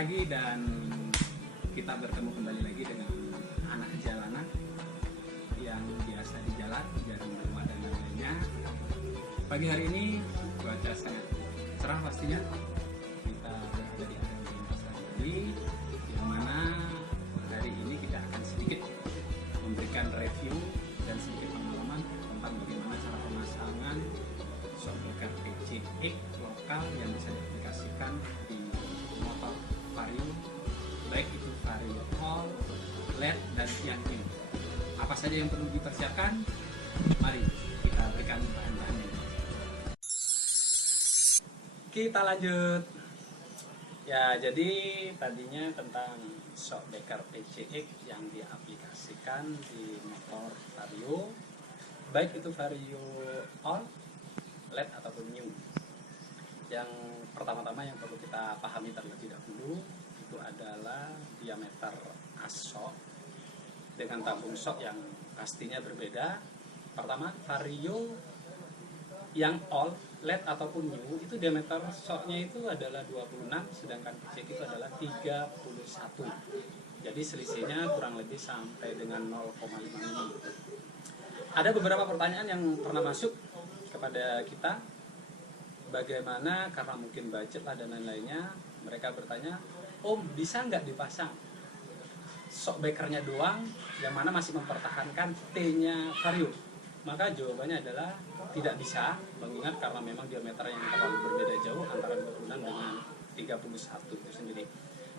pagi dan kita bertemu kembali lagi dengan anak jalanan yang biasa di jalan, jarang berumah dan lainnya. Pagi hari ini cuaca sangat cerah pastinya. Kita berada di area Denpasar Bali, yang mana hari ini kita akan sedikit memberikan review dan sedikit pengalaman tentang bagaimana cara pemasangan shockbreaker PCX lokal yang bisa diaplikasikan di motor Vario, baik itu Vario All, LED, dan yang new. Apa saja yang perlu dipersiapkan? Mari kita berikan bahan-bahannya. Kita lanjut. Ya, jadi tadinya tentang shockbreaker PCX yang diaplikasikan di motor Vario, baik itu Vario All, LED ataupun new. Yang pertama-tama yang perlu kita pahami terlebih dahulu itu adalah diameter as shock dengan tabung shock yang pastinya berbeda. Pertama, Vario yang all, LED ataupun new itu diameter shocknya itu adalah 26, sedangkan PCX itu adalah 31. Jadi selisihnya kurang lebih sampai dengan 0,5 mm. Ada beberapa pertanyaan yang pernah masuk kepada kita, bagaimana karena mungkin budget lah dan lain-lainnya, mereka bertanya, Om bisa nggak dipasang shockbreakernya doang yang mana masih mempertahankan T-nya Vario? Maka jawabannya adalah tidak bisa, mengingat karena memang diameter yang terlalu berbeda jauh antara 26 dengan 31 itu sendiri.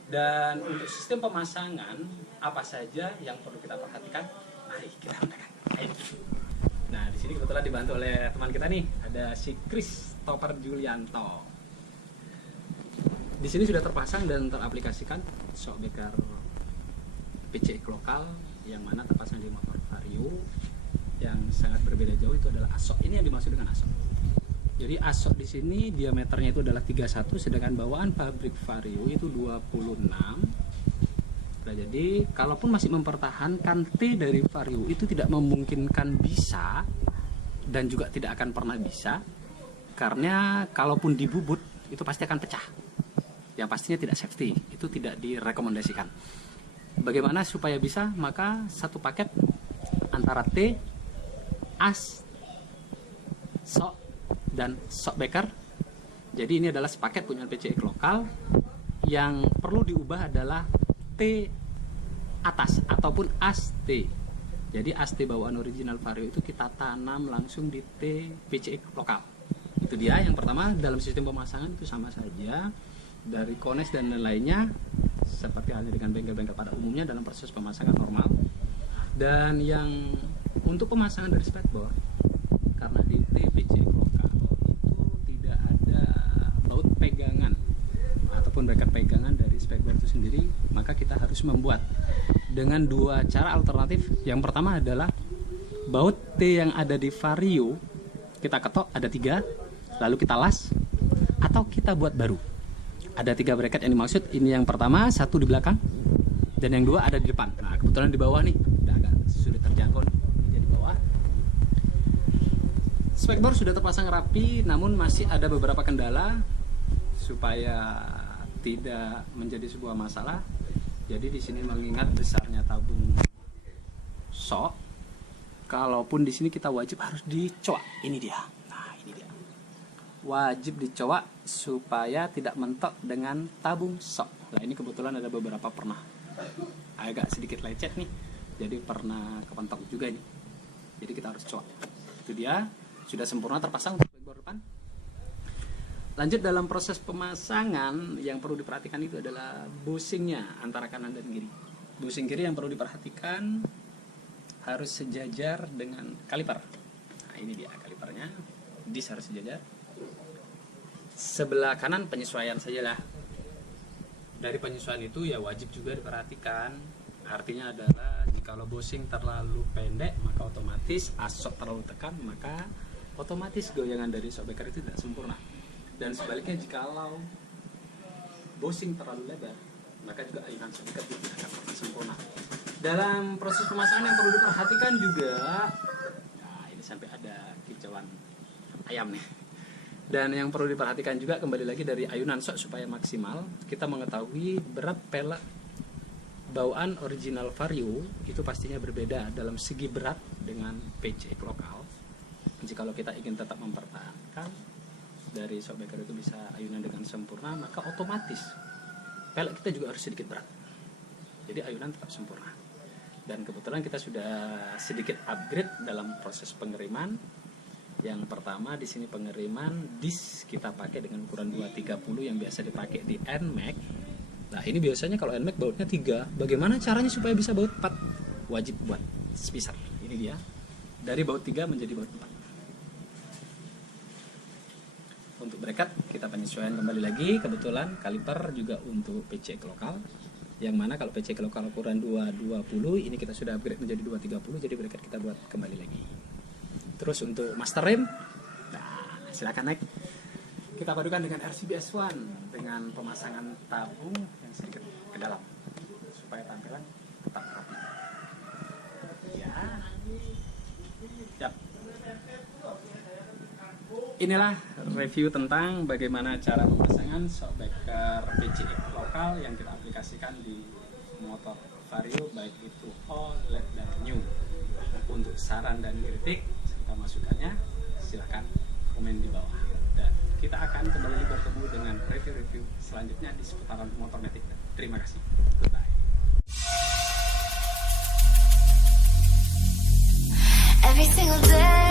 Dan untuk sistem pemasangan apa saja yang perlu kita perhatikan? Mari kita uraikan. Nah, di sini kebetulan dibantu oleh teman kita nih, ada si Christopher Julianto. Di sini sudah terpasang dan teraplikasikan shockbreaker PCX lokal yang mana terpasang di motor Vario yang sangat berbeda jauh. Itu adalah ASOK. Ini yang dimaksud dengan ASOK. Jadi ASOK di sini diameternya itu adalah 31, sedangkan bawaan pabrik Vario itu 26. Nah, jadi kalaupun masih mempertahankan T dari Vario itu tidak memungkinkan bisa dan juga tidak akan pernah bisa, karena kalaupun dibubut itu pasti akan pecah. Yang pastinya tidak safety, itu tidak direkomendasikan. Bagaimana supaya bisa? Maka satu paket antara T, as, shock, dan shockbreaker. Jadi ini adalah sepaket punya PCX lokal. Yang perlu diubah adalah T atas ataupun as T. Jadi as T bawaan original Vario itu kita tanam langsung di T PCX lokal. Itu dia yang pertama. Dalam sistem pemasangan itu sama saja dari Kones dan lain-lainnya, seperti halnya dengan bengkel-bengkel pada umumnya dalam proses pemasangan normal. Dan yang untuk pemasangan dari spekboard, karena di T PCX lokal itu tidak ada baut pegangan ataupun bracket pegangan dari spekboard itu sendiri, maka kita harus membuat dengan dua cara alternatif. Yang pertama adalah baut T yang ada di Vario kita ketok, ada 3, lalu kita las, atau kita buat baru. Ada 3 bracket yang dimaksud. Ini yang pertama, 1 di belakang, dan yang 2 ada di depan. Nah, kebetulan di bawah nih, udah agak sulit terjangkau nih, di bawah. Spekboard sudah terpasang rapi, namun masih ada beberapa kendala supaya tidak menjadi sebuah masalah. Jadi di sini mengingat besarnya tabung shock, kalaupun di sini kita wajib harus dicoak. Ini dia. Nah, ini dia. Wajib dicoak supaya tidak mentok dengan tabung shock. Nah, ini kebetulan ada beberapa pernah agak sedikit lecet nih. Jadi pernah kepentok juga ini. Jadi kita harus coak. Itu dia. Sudah sempurna terpasang untuk spekboard depan. Lanjut dalam proses pemasangan, yang perlu diperhatikan itu adalah bushingnya antara kanan dan kiri. Bushing kiri yang perlu diperhatikan harus sejajar dengan kaliper. Nah, ini dia kalipernya. Dis harus sejajar. Sebelah kanan penyesuaian sajalah. Dari penyesuaian itu ya wajib juga diperhatikan. Artinya adalah jikalau bushing terlalu pendek, maka otomatis asok terlalu tekan, maka otomatis goyangan dari shockbreaker itu tidak sempurna. Dan sebaliknya jikalau bushing terlalu lebar, maka juga ayunan shockbreaker itu tidak akan pernah sempurna. Dalam proses pemasangan yang perlu diperhatikan juga, nah ini sampai ada kicauan ayam nih. Dan yang perlu diperhatikan juga kembali lagi dari ayunan sok supaya maksimal, kita mengetahui berat pelek bawaan original Vario itu pastinya berbeda dalam segi berat dengan PCX lokal. Jikalau kita ingin tetap mempertahankan dari shockbreaker itu bisa ayunan dengan sempurna, maka otomatis pelek kita juga harus sedikit berat. Jadi ayunan tetap sempurna. Dan kebetulan kita sudah sedikit upgrade dalam proses pengiriman. Yang pertama di sini pengiriman disk kita pakai dengan ukuran 230 yang biasa dipakai di NMAX. Nah ini biasanya kalau NMAX bautnya 3. Bagaimana caranya supaya bisa baut 4? Wajib buat spisar. Ini dia. Dari baut 3 menjadi baut 4. Untuk bracket kita penyesuaian kembali lagi. Kebetulan kaliper juga untuk PCX lokal. Yang mana kalau PCX lokal ukuran 220, ini kita sudah upgrade menjadi 230. Jadi bracket kita buat kembali lagi. Terus untuk master rem, nah silakan naik. Kita padukan dengan RCBS1 dengan pemasangan tabung yang sedikit ke dalam supaya tampilan tetap rapi. Ya. Yap. Inilah review tentang bagaimana cara pemasangan shockbreaker PCX lokal yang kita aplikasikan di motor Vario, baik itu all, LED, dan new. Untuk saran dan kritik masukannya silahkan komen di bawah, dan kita akan kembali bertemu dengan review-review selanjutnya di seputaran motormatic. Terima kasih, goodbye. Every single day